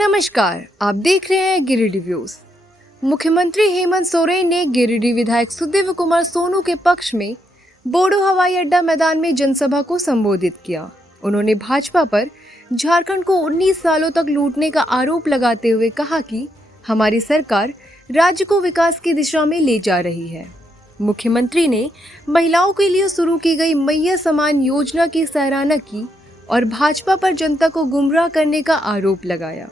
नमस्कार, आप देख रहे हैं गिरिडीह व्यूज। मुख्यमंत्री हेमंत सोरेन ने गिरिडीह विधायक सुदेव कुमार सोनू के पक्ष में बोडो हवाई अड्डा मैदान में जनसभा को संबोधित किया। उन्होंने भाजपा पर झारखंड को 19 सालों तक लूटने का आरोप लगाते हुए कहा कि हमारी सरकार राज्य को विकास की दिशा में ले जा रही है। मुख्यमंत्री ने महिलाओं के लिए शुरू की गई मैया समान योजना की सराहना की और भाजपा पर जनता को गुमराह करने का आरोप लगाया।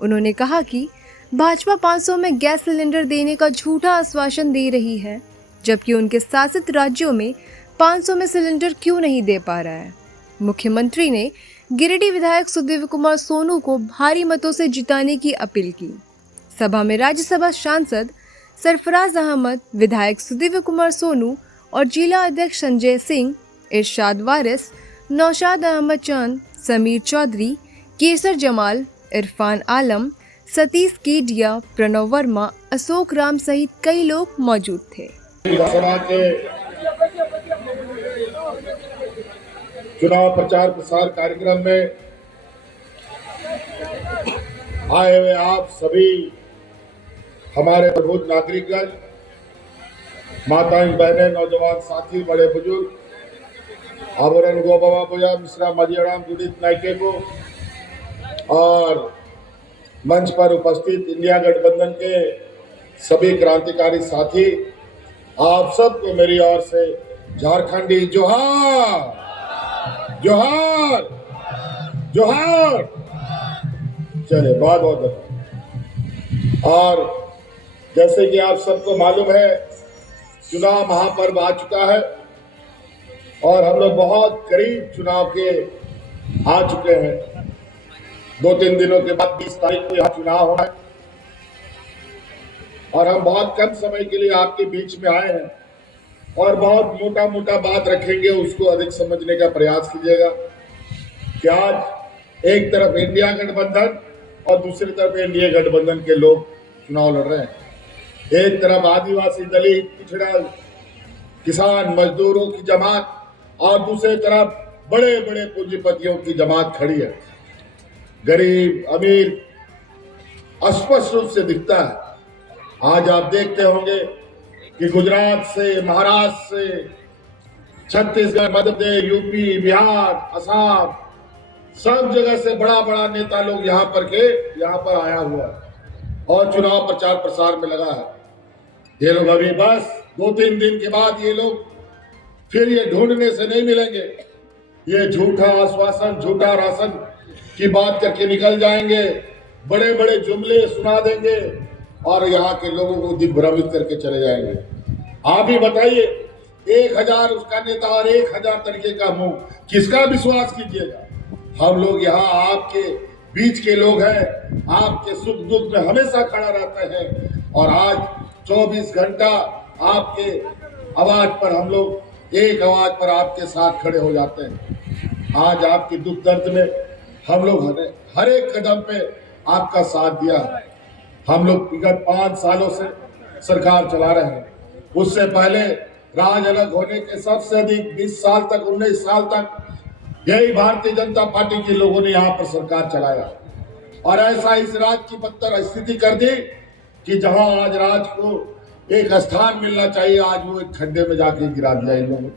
उन्होंने कहा कि भाजपा 500 में गैस सिलेंडर देने का झूठा आश्वासन दे रही है, जबकि उनके शासित राज्यों में 500 में सिलेंडर क्यों नहीं दे पा रहा है। मुख्यमंत्री ने गिरिडीह विधायक सुदेव कुमार सोनू को भारी मतों से जिताने की अपील की। सभा में राज्यसभा सांसद सरफराज अहमद, विधायक सुदेव कुमार सोनू और जिला अध्यक्ष संजय सिंह, इरशाद वारिस, नौशाद अहमद चांद, समीर चौधरी, केसर जमाल, इरफान आलम, सतीश केडिया, प्रणव वर्मा, अशोक राम सहित कई लोग मौजूद थे। विधानसभा के चुनाव प्रचार प्रसार कार्यक्रम में आए हुए आप सभी हमारे प्रबुद्ध नागरिकगण, माताएं, बहनें, नौजवान साथी, बड़े बुजुर्ग, आवरण गो बाबा बोया मिश्रा मजियाराम जुड़ित नायके को और मंच पर उपस्थित इंडिया गठबंधन के सभी क्रांतिकारी साथी, आप सबको मेरी ओर से झारखंडी जोहार जोहार जोहार। चले बहुत बहुत धन्यवाद। और जैसे कि आप सबको मालूम है, चुनाव महापर्व आ चुका है और हम लोग बहुत करीब चुनाव के आ चुके हैं। 2-3 दिनों के बाद 20 तारीख को यहाँ चुनाव होना है और हम बहुत कम समय के लिए आपके बीच में आए हैं और बहुत मोटा मोटा बात रखेंगे, उसको अधिक समझने का प्रयास कीजिएगा कि आज एक तरफ इंडिया गठबंधन और दूसरी तरफ एनडीए गठबंधन के लोग चुनाव लड़ रहे हैं। एक तरफ आदिवासी, दलित, पिछड़ा, किसान, मजदूरों की जमात और दूसरी तरफ बड़े बड़े पूंजीपतियों की जमात खड़ी है। गरीब अमीर स्पष्ट रूप से दिखता है। आज आप देखते होंगे कि गुजरात से, महाराष्ट्र से, छत्तीसगढ़, मध्य प्रदेश, यूपी, बिहार, असम, सब जगह से बड़ा बड़ा नेता लोग यहाँ पर आया हुआ है और चुनाव प्रचार प्रसार में लगा है। ये लोग अभी बस 2-3 दिन के बाद ये लोग फिर ये ढूंढने से नहीं मिलेंगे। ये झूठा आश्वासन, झूठा राशन की बात करके निकल जाएंगे, बड़े बड़े जुमले सुना देंगे और यहाँ के लोगों को दिग्भ्रमित करके चले जाएंगे। आप ही बताइए, 1000 उसका नेता और 1000 तरीके का मुंह, किसका विश्वास कीजिएगा। हम लोग यहाँ आपके बीच के लोग हैं, आपके सुख दुख में हमेशा खड़ा रहते हैं और आज 24 घंटा आपके आवाज पर हम लोग, एक आवाज पर आपके साथ खड़े हो जाते हैं। आज आपके दुख दर्द में हम लोग हर एक कदम पे आपका साथ दिया है। हम लोग विगत 5 सालों से सरकार चला रहे हैं। उससे पहले राज अलग होने के सबसे अधिक 20 साल तक, 19 साल तक यही भारतीय जनता पार्टी के लोगों ने यहाँ पर सरकार चलाया और ऐसा इस राज्य की बदतर स्थिति कर दी कि जहां आज राज्य को एक स्थान मिलना चाहिए, आज वो एक खड्डे में जाके गिरा दिया इन लोगों ने।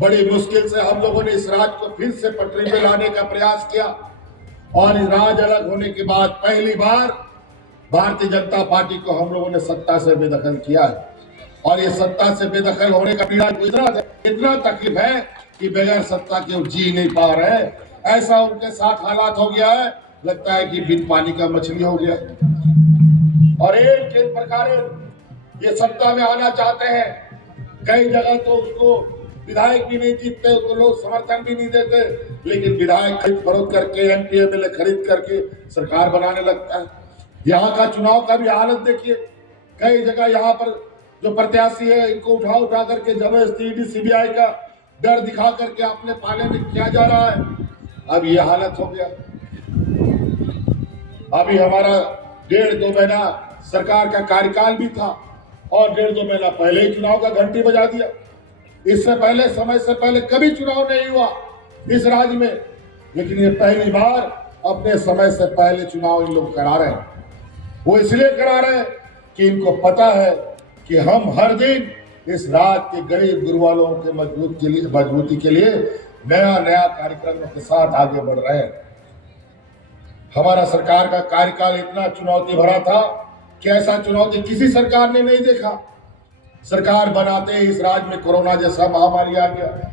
बड़ी मुश्किल से हम लोगों ने इस राज्य को फिर से पटरी पे लाने का प्रयास किया और इस राज्य अलग होने के बाद पहली बार भारतीय जनता पार्टी को हम लोगों ने सत्ता से बेदखल किया है और ये सत्ता से बेदखल होने का पीड़ा इतना तकलीफ है कि बगैर सत्ता के वो जी नहीं पा रहे हैं। ऐसा उनके साथ हालात हो गया है, लगता है कि बिन पानी का मछली हो गया। और एक जिस प्रकार ये सत्ता में आना चाहते हैं, कई जगह तो उसको विधायक भी नहीं जीतते, उसको लोग समर्थन भी नहीं देते, लेकिन विधायक खरीद फरोख्त करके, एमपी एमएलए खरीद करके सरकार बनाने लगता है। यहाँ का चुनाव का भी हालत देखिए, कई जगह यहाँ पर जो प्रत्याशी है इनको उठा करके जबरदस्ती ईडी सीबीआई का डर दिखा करके अपने पाले में किया जा रहा है। अब ये हालत हो गया। अभी हमारा 1.5-2 महीना सरकार का कार्यकाल भी था और 1.5-2 महीना पहले ही चुनाव का घंटी बजा दिया। इससे पहले, समय से पहले कभी चुनाव नहीं हुआ इस राज्य में, लेकिन ये पहली बार अपने समय से पहले चुनाव इन लोग करा रहे हैं। वो इसलिए करा रहे हैं कि इनको पता है कि हम हर दिन इस राज्य के गरीब गुरवालों के मजबूती के लिए नया नया कार्यक्रमों के साथ आगे बढ़ रहे हैं। हमारा सरकार का कार्यकाल इतना चुनौती भरा था कि ऐसा चुनौती किसी सरकार ने नहीं देखा। सरकार बनाते ही इस राज्य में कोरोना जैसा महामारी आ गया,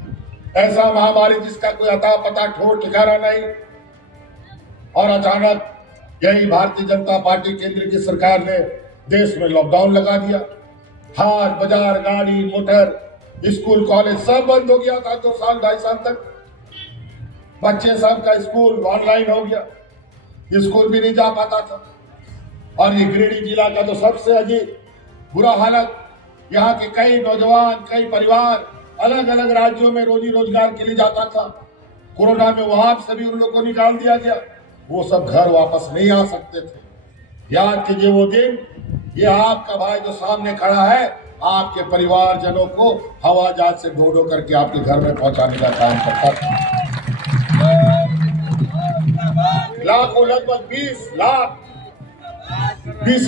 ऐसा महामारी जिसका कोई अता पता ठोर ठिकाना नहीं, और अचानक यही भारतीय जनता पार्टी केंद्र की सरकार ने देश में लॉकडाउन लगा दिया। हाट बाजार, गाड़ी मोटर, स्कूल कॉलेज सब बंद हो गया था। 2 साल 2.5 साल तक बच्चे सब का स्कूल ऑनलाइन हो गया, स्कूल भी नहीं जा पाता था। और ये गिरिडीह जिला का तो सबसे अजीब बुरा हालत, यहाँ के कई नौजवान, कई परिवार अलग अलग राज्यों में रोजी रोजगार के लिए जाता था। कोरोना में वहां से भी उन लोगों को निकाल दिया गया, वो सब घर वापस नहीं आ सकते थे। याद कीजिए वो दिन, ये आपका भाई जो सामने खड़ा है आपके परिवारजनों को हवा जहाज से ढो करके आपके घर में पहुंचाने का काम करता था। लाखों, लगभग 20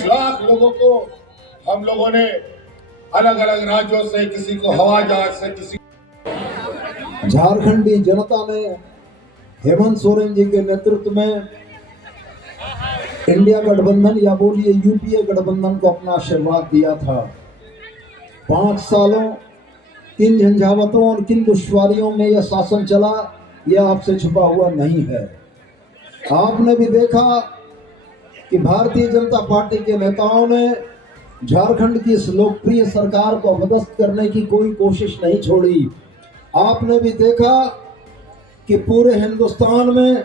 लाख लोगों को हम लोगों ने अलग अलग राज्यों से, किसी को हवा जहाज से, किसी झारखंडी जनता ने हेमंत सोरेन जी के नेतृत्व में इंडिया गठबंधन या बोलिए यूपीए गठबंधन को अपना आशीर्वाद दिया था। 5 सालों किन झंझावतों और किन दुश्वारियों में यह शासन चला, यह आपसे छुपा हुआ नहीं है। आपने भी देखा कि भारतीय जनता पार्टी के नेताओं ने झारखंड की इस लोकप्रिय सरकार को अपदस्थ करने की कोई कोशिश नहीं छोड़ी। आपने भी देखा कि पूरे हिंदुस्तान में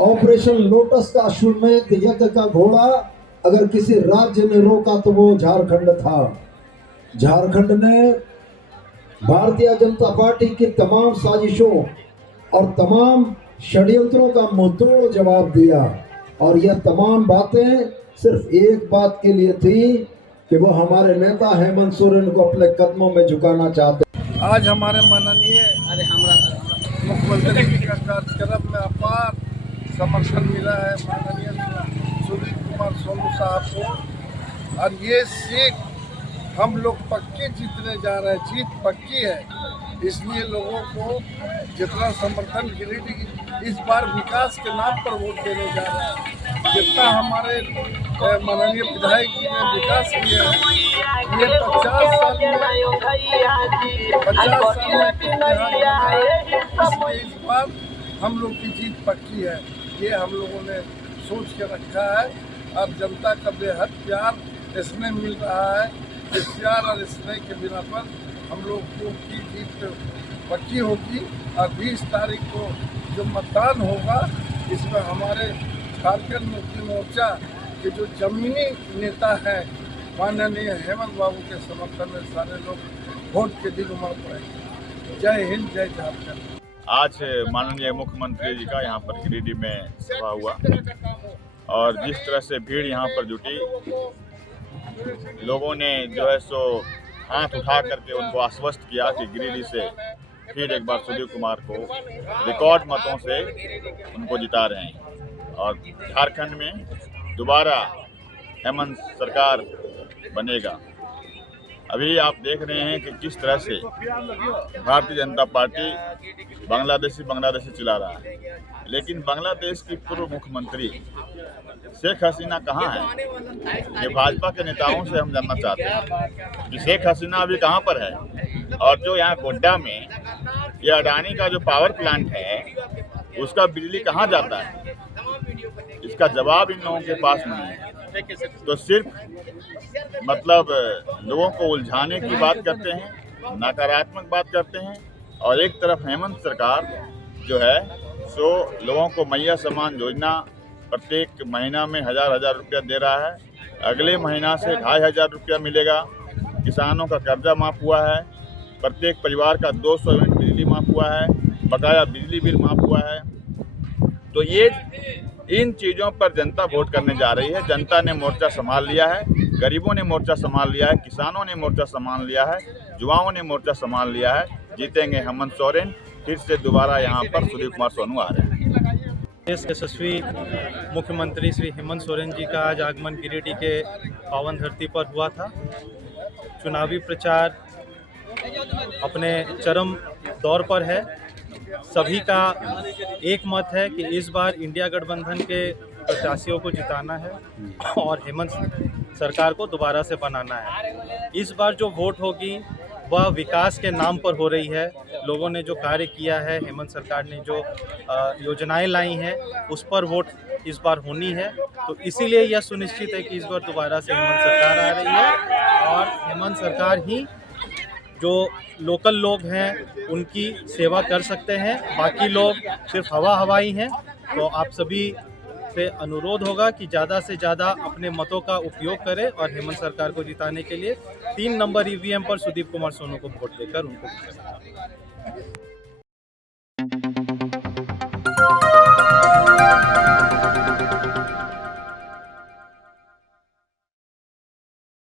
ऑपरेशन लोटस का अश्वमेध यज्ञ का घोड़ा अगर किसी राज्य ने रोका तो वो झारखंड था। झारखंड ने भारतीय जनता पार्टी की तमाम साजिशों और तमाम षड्यंत्रों का मुंहतोड़ जवाब दिया, और यह तमाम बातें सिर्फ एक बात के लिए थी कि वो हमारे नेता हेमंत सोरेन को अपने कदमों में झुकाना चाहते। आज हमारे माननीय मुख्यमंत्री का कार्यक्रम में अपार समर्थन मिला है माननीय सुदीप कुमार सोनू साहब को, और ये सीट हम लोग पक्के जीतने जा रहे हैं। जीत पक्की है, इसलिए लोगों को जितना समर्थन गिरिडीह इस बार विकास के नाम पर वोट देने जा रहे हैं। जितना हमारे माननीय विधायक जी ने विकास किया है, ये 50 साल में इसलिए इस बार हम लोग की जीत पक्की है। ये हम लोगों ने सोच के रखा है, और जनता का बेहद प्यार इसमें मिल रहा है। इस प्यार और स्नेह के बिना पर हम लोग की जीत पक्की होगी। और 20 तारीख को जो मतदान होगा, इसमें हमारे झारखंड मुक्ति मोर्चा के जो जमीनी नेता हैं माननीय हेमंत बाबू के समर्थन में सारे लोग वोट के दिन उमड़ पड़ेंगे। जय हिंद, जय झारखंड। आज माननीय मुख्यमंत्री जी का यहाँ पर गिरिडीह में सभा हुआ, और जिस तरह से भीड़ यहाँ पर जुटी, लोगों ने जो है सो हाथ उठा करके उनको आश्वस्त किया कि गिरिडीह से फिर एक बार सुदीप कुमार को रिकॉर्ड मतों से उनको जिता रहे हैं, और झारखंड में दोबारा हेमंत सरकार बनेगा। अभी आप देख रहे हैं कि किस तरह से भारतीय जनता पार्टी बांग्लादेशी चिल्ला रहा है, लेकिन बांग्लादेश की पूर्व मुख्यमंत्री शेख हसीना कहाँ है? ये भाजपा के नेताओं से हम जानना चाहते हैं कि शेख हसीना अभी कहाँ पर है, और जो यहाँ गोड्डा में ये अडानी का जो पावर प्लांट है उसका बिजली कहाँ जाता है? इसका जवाब इन लोगों के पास नहीं है। तो सिर्फ मतलब लोगों को उलझाने की बात करते हैं, नकारात्मक बात करते हैं, और एक तरफ हेमंत सरकार जो है सो लोगों को मैया सम्मान योजना प्रत्येक महीना में 1000 रुपया दे रहा है। अगले महीना से 2500 रुपया मिलेगा। किसानों का कर्जा माफ़ हुआ है, प्रत्येक परिवार का 200 यूनिट बिजली माफ़ हुआ है, बकाया बिजली बिल माफ़ हुआ है। तो ये इन चीज़ों पर जनता वोट करने जा रही है। जनता ने मोर्चा संभाल लिया है, गरीबों ने मोर्चा संभाल लिया है, किसानों ने मोर्चा संभाल लिया है, युवाओं ने मोर्चा संभाल लिया है। जीतेंगे हेमंत सोरेन, फिर से दोबारा यहाँ पर सुदीप कुमार सोनू आ रहे हैं। देश के यशस्वी मुख्यमंत्री श्री हेमंत सोरेन जी का आज आगमन गिरिडीह के पावन धरती पर हुआ था। चुनावी प्रचार अपने चरम दौर पर है। सभी का एक मत है कि इस बार इंडिया गठबंधन के प्रत्याशियों को जिताना है और हेमंत सरकार को दोबारा से बनाना है। इस बार जो वोट होगी वह विकास के नाम पर हो रही है। लोगों ने जो कार्य किया है, हेमंत सरकार ने जो योजनाएं लाई हैं, उस पर वोट इस बार होनी है। तो इसीलिए यह सुनिश्चित है कि इस बार दोबारा से हेमंत सरकार आ रही है और हेमंत सरकार ही जो लोकल लोग हैं उनकी सेवा कर सकते हैं। बाकी लोग सिर्फ हवाई हैं। तो आप सभी से अनुरोध होगा कि ज़्यादा से ज़्यादा अपने मतों का उपयोग करें और हेमंत सरकार को जिताने के लिए 3 नंबर ईवीएम पर सुदीप कुमार सोनू को वोट देकर उनको